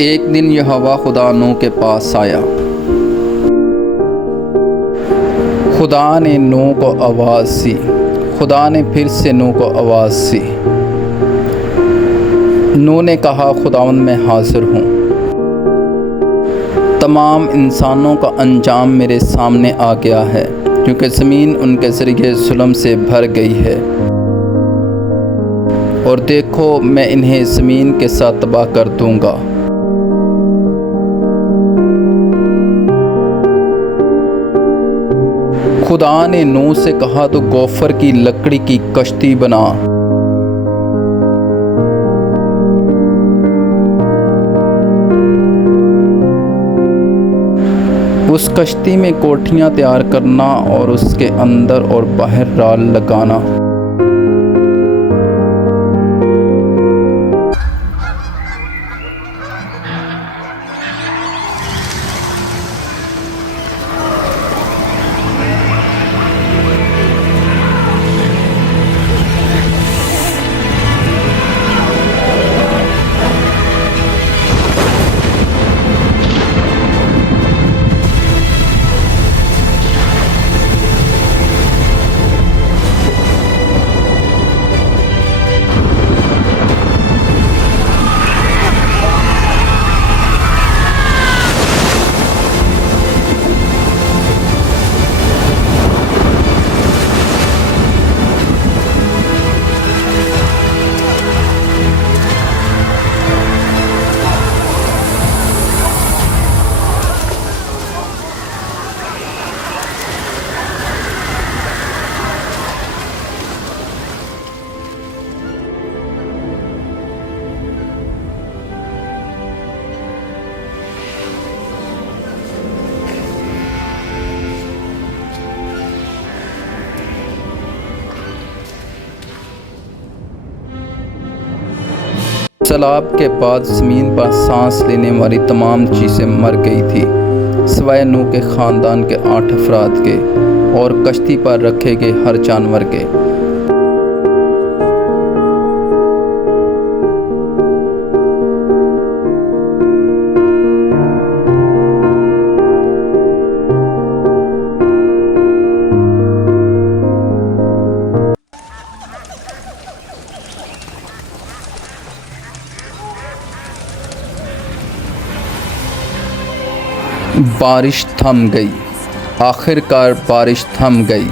एक दिन यहोवा खुदा नूह के पास आया। खुदा ने नूह को आवाज़ दी। खुदा ने फिर से नूह को आवाज़ दी। नूह ने कहा, खुदावंद मैं हाज़िर हूँ। तमाम इंसानों का अंजाम मेरे सामने आ गया है, क्योंकि ज़मीन उनके ज़रिए जुल्म से भर गई है। और देखो, मैं इन्हें ज़मीन के साथ तबाह कर दूँगा। खुदा ने नूह से कहा, तो गोफर की लकड़ी की कश्ती बना। उस कश्ती में कोठियाँ तैयार करना और उसके अंदर और बाहर राल लगाना। सैलाब के बाद ज़मीन पर सांस लेने वाली तमाम चीज़ें मर गई थी, सिवाय नूह के ख़ानदान के 8 अफराद के और कश्ती पर रखे गए हर जानवर के। बारिश थम गई। आखिरकार बारिश थम गई।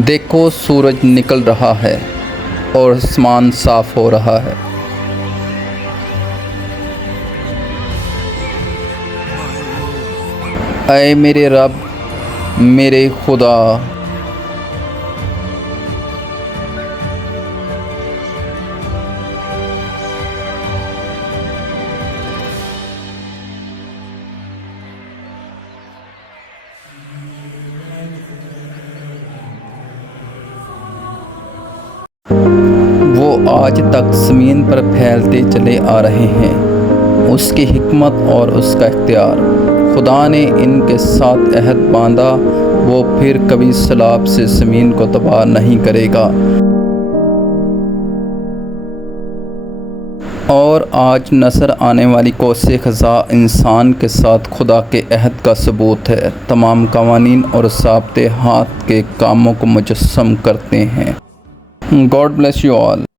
देखो, सूरज निकल रहा है और आसमान साफ हो रहा है। ऐ मेरे रब, मेरे खुदा, वो आज तक ज़मीन पर फैलते चले आ रहे हैं। उसकी हिकमत और उसका इख्तियार। खुदा ने इनके साथ अहद बांधा, वो फिर कभी सैलाब से ज़मीन को तबाह नहीं करेगा। और आज नज़र आने वाली कौसे ख़ज़ा इंसान के साथ खुदा के अहद का सबूत है। तमाम कवानीन और ज़ाब्ते हाथ के कामों को मुजस्सम करते हैं। God bless you all.